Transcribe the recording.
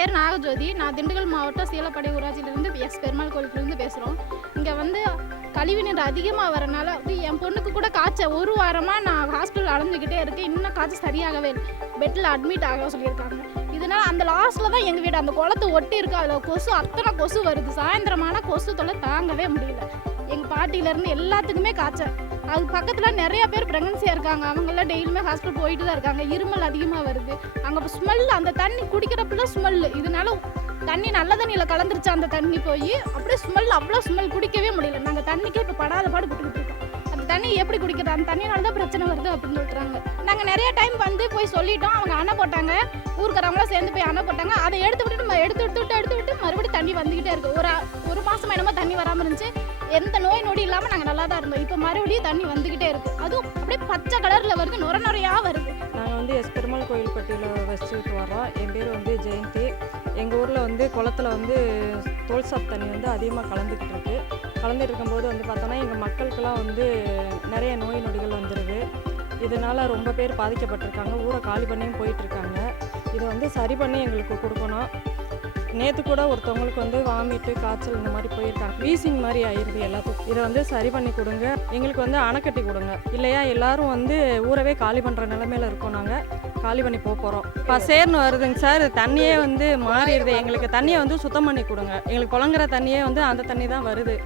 பேர் நாகஜோதி. நான் திண்டுக்கல் மாவட்டம் சீலப்பாடி ஊராட்சியிலேருந்து எஸ் பெருமாள் கோயிலிருந்து பேசுகிறோம். இங்கே வந்து கழிவுநீர் அதிகமாக வரனால என் பொண்ணுக்கு கூட காய்ச்சல் 1 வாரமாக நான் ஹாஸ்பிட்டல் அலைஞ்சிக்கிட்டே இருக்கேன். இன்னும் காய்ச்சல் சரியாகவே இல்லை. பெட்டில் அட்மிட் ஆக சொல்லியிருக்காங்க. இதனால் அந்த லாஸ்ட்டில் தான் எங்கள் வீடு அந்த குளத்தை ஒட்டி இருக்குது. அதில் கொசு அத்தனை கொசு வருது. சாயந்தரமான கொசு தொல்லை தாங்கவே முடியல. எங்கள் பாட்டியிலேருந்து எல்லாத்துக்குமே காய்ச்சல். அது பக்கத்தில் நிறைய பேர் ப்ரெக்னன்சியாக இருக்காங்க. அவங்களாம் டெய்லியுமே ஹாஸ்பிட்டல் போயிட்டு தான் இருக்காங்க. இருமல் அதிகமாக வருது. அங்கே ஸ்மெல், அந்த தண்ணி குடிக்கிறப்பல ஸ்மெல்லு. இதனால தண்ணி நல்ல தண்ணியில் கலந்துருச்சு. அந்த தண்ணி போய் அப்படியே ஸ்மெல், அவ்வளோ ஸ்மெல், குடிக்கவே முடியல. நாங்கள் தண்ணிக்கே இப்போ படாத பாடு போட்டுக்கிட்டு இருக்கோம். அந்த தண்ணி எப்படி குடிக்கிறது? அந்த தண்ணினால தான் பிரச்சனை வருது அப்படின்னு சொல்கிறாங்க. நாங்கள் நிறைய டைம் வந்து போய் சொல்லிட்டோம். அவங்க அணை போட்டாங்க. ஊருக்காரவங்களாம் சேர்ந்து போய் அணை போட்டாங்க. அதை எடுத்து விட்டு மறுபடியும் தண்ணி வந்துக்கிட்டே இருக்குது. ஒரு மாதம் என்னமோ தண்ணி வராமல் இருந்துச்சு. எந்த நோய் நொடி இல்லாமல் நாங்கள் நல்லா தான் இருந்தோம். இப்போ மறுபடியும் தண்ணி வந்துக்கிட்டே இருக்குது. அதுவும் அப்படியே பச்சை கலரில் வருது, நுரையாக வருது. நாங்கள் வந்து எஸ் பெருமாள் கோயில்பட்டியில் வச்சுக்கிட்டு வரோம். என் பேர் வந்து ஜெயந்தி. எங்கள் ஊரில் வந்து குளத்துல வந்து தோல்சாப் தண்ணி வந்து அதிகமாக கலந்துக்கிட்டு இருக்கும்போது வந்து பார்த்தோன்னா எங்கள் மக்களுக்கெல்லாம் வந்து நிறைய நோய் நொடிகள் வந்துடுது. இதனால் ரொம்ப பேர் பாதிக்கப்பட்டிருக்காங்க. ஊரை காலி பண்ணியும் போயிட்டுருக்காங்க. இதை வந்து சரி பண்ணி எங்களுக்கு கொடுக்கணும். நேற்று கூட ஒருத்தவங்களுக்கு வந்து வாமிட்டு, காய்ச்சல் இந்த மாதிரி போயிருக்காங்க. வீசிங் மாதிரி ஆயிடுது எல்லாத்துக்கும். இதை வந்து சரி பண்ணி கொடுங்க. எங்களுக்கு வந்து அணை கட்டி கொடுங்க. இல்லையா எல்லாரும் வந்து ஊரவே காலி பண்ணுற நிலமையில இருக்கோம். நாங்கள் காலி பண்ணி போகிறோம். பசேர்னு வருதுங்க சார். தண்ணியே வந்து மாறிடுது. எங்களுக்கு தண்ணியை வந்து சுத்தம் பண்ணி கொடுங்க. எங்களுக்கு புழங்குற தண்ணியே வந்து அந்த தண்ணி தான் வருது.